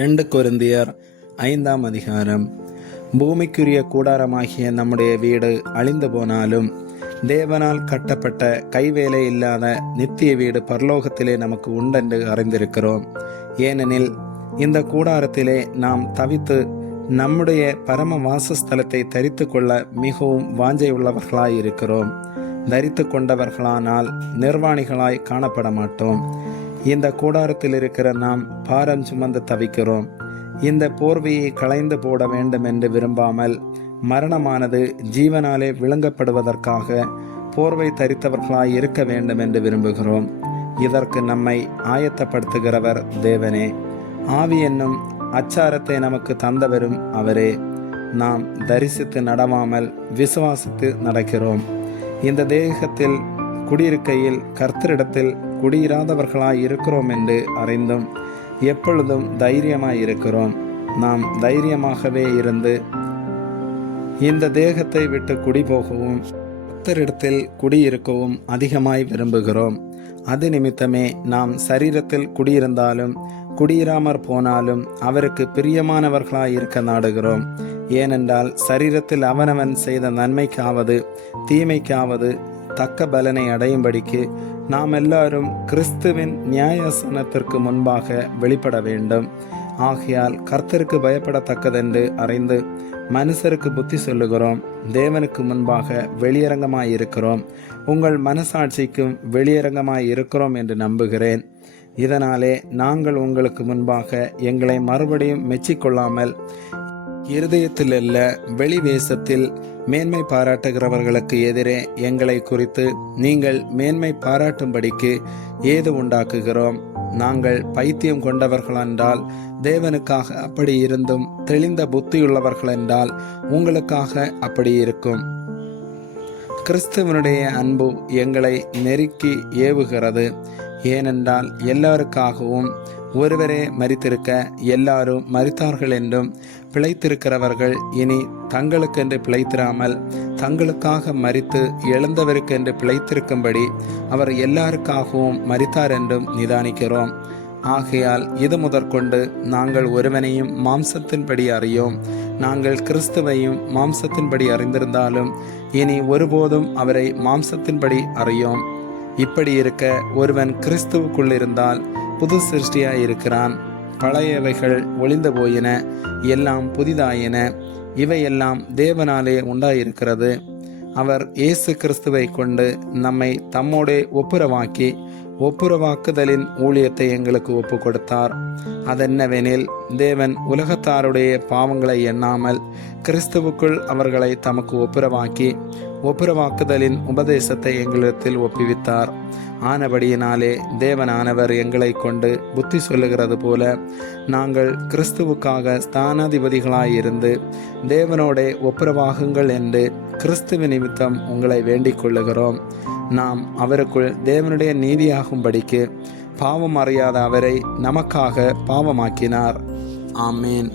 2 கொரிந்தியர் 5ஆம் அதிகாரம். பூமிக்குரிய கூடாரமாகிய நம்முடைய வீடு அழிந்து போனாலும் தேவனால் கட்டப்பட்ட கைவேலை இல்லாத நித்திய வீடு பரலோகத்திலே நமக்கு உண்டென்று அறிந்திருக்கிறோம். ஏனெனில் இந்த கூடாரத்திலே நாம் தவித்து நம்முடைய பரம வாசஸ்தலத்தை தரித்து கொள்ள மிகவும் வாஞ்சையுள்ளவர்களாயிருக்கிறோம். தரித்து கொண்டவர்களானால் நிர்வாணிகளாய் காணப்பட மாட்டோம். இந்த கூடாரத்தில் இருக்கிற நாம் பாரம் சுமந்து தவிக்கிறோம். இந்த போர்வையை களைந்து போட வேண்டும் என்று விரும்பாமல் மரணமானது ஜீவனாலே விழுங்கப்படுவதற்காக போர்வை தரித்தவர்களாய் இருக்க வேண்டும் என்று விரும்புகிறோம். இதற்கு நம்மை ஆயத்தப்படுத்துகிறவர் தேவனே. ஆவி என்னும் அச்சாரத்தை நமக்கு தந்தவரும் அவரே. நாம் தரிசித்து நடவாமல் விசுவாசித்து நடக்கிறோம். இந்த தேகத்தில் குடியிருக்கையில் கர்த்தரிடத்தில் குடியிராதவர்களாய் இருக்கிறோம் என்று அறிந்தும் எப்பொழுதும் தைரியமாய் இருக்கிறோம். நாம் தைரியமாகவே இருந்து இந்த தேகத்தை விட்டு குடிபோகவும் கர்த்தரிடத்தில் குடியிருக்கவும் அதிகமாய் விரும்புகிறோம். அது நிமித்தமே நாம் சரீரத்தில் குடியிருந்தாலும் குடியிராமற் போனாலும் அவருக்கு பிரியமானவர்களாய் இருக்க நாடுகிறோம். ஏனென்றால் சரீரத்தில் அவனவன் செய்த நன்மைக்காவது தீமைக்காவது தக்க பலனை அடையும்படிக்கு நாம் எல்லாரும் கிறிஸ்துவின் நியாயாசனத்திற்கு முன்பாக வெளிப்பட வேண்டும். ஆகையால் கர்த்தருக்கு பயப்படத்தக்கதென்று அறிந்து மனுஷருக்கு புத்தி சொல்லுகிறோம். தேவனுக்கு முன்பாக வெளியரங்கமாயிருக்கிறோம். உங்கள் மனசாட்சிக்கும் வெளியரங்கமாய் இருக்கிறோம் என்று நம்புகிறேன். இதனாலே நாங்கள் உங்களுக்கு முன்பாக எங்களை மறுபடியும் மெச்சிக்கொள்ளாமல் இருதயத்தில் அல்ல வெளிவேசத்தில் மேன்மை பாராட்டுகிறவர்களுக்கு எதிரே எங்களை குறித்து நீங்கள் மேன்மை பாராட்டும்படிக்கு ஏது உண்டாக்குகிறோம். நாங்கள் பைத்தியம் கொண்டவர்கள் என்றால் தேவனுக்காக அப்படி இருந்தும் தெளிந்த புத்தியுள்ளவர்கள் என்றால் உங்களுக்காக அப்படி இருக்கும். கிறிஸ்துவனுடைய அன்பு எங்களை நெருக்கி ஏவுகிறது. ஏனென்றால் எல்லாருக்காகவும் ஒருவரே மரித்திருக்க எல்லாரும் மரித்தார்கள் என்றும் பிழைத்திருக்கிறவர்கள் இனி தங்களுக்கென்று பிழைத்திராமல் தங்களுக்காக மரித்து எழுந்தவருக்கென்று பிழைத்திருக்கும்படி அவர் எல்லாருக்காகவும் மரித்தார் என்றும் நிதானிக்கிறோம். ஆகையால் இது முதற்கொண்டு நாங்கள் ஒருவனையும் மாம்சத்தின்படி அறியோம். நாங்கள் கிறிஸ்துவையும் மாம்சத்தின்படி அறிந்திருந்தாலும் இனி ஒருபோதும் அவரை மாம்சத்தின்படி அறியோம். இப்படி இருக்க ஒருவன் கிறிஸ்துவுக்குள் இருந்தால் புது சிருஷ்டியாயிருக்கிறான். பழையவைகள் ஒளிந்து போயின, எல்லாம் புதிதாயின. இவையெல்லாம் தேவனாலே உண்டாயிருக்கிறது. அவர் இயேசு கிறிஸ்துவை கொண்டு நம்மை தம்மோடே ஒப்புரவாக்குதலின் ஊழியத்தை எங்களுக்கு ஒப்பு கொடுத்தார். அதென்னவெனில் தேவன் உலகத்தாருடைய பாவங்களை எண்ணாமல் கிறிஸ்துவுக்குள் அவர்களை தமக்கு ஒப்புரவாக்குதலின் உபதேசத்தை எங்களிடத்தில் ஒப்புவித்தார். ஆனபடியினாலே தேவனானவர் எங்களை கொண்டு புத்தி சொல்லுகிறது போல நாங்கள் கிறிஸ்துவுக்காக ஸ்தானாதிபதிகளாயிருந்து தேவனோட ஒப்புரவாகுங்கள் என்று கிறிஸ்துவ நிமித்தம் உங்களை வேண்டிக் கொள்ளுகிறோம். நாம் அவருக்குள் தேவனுடைய நீதியாகும்படிக்கு பாவம் அறியாத அவரை நமக்காக பாவமாக்கினார். ஆமேன்.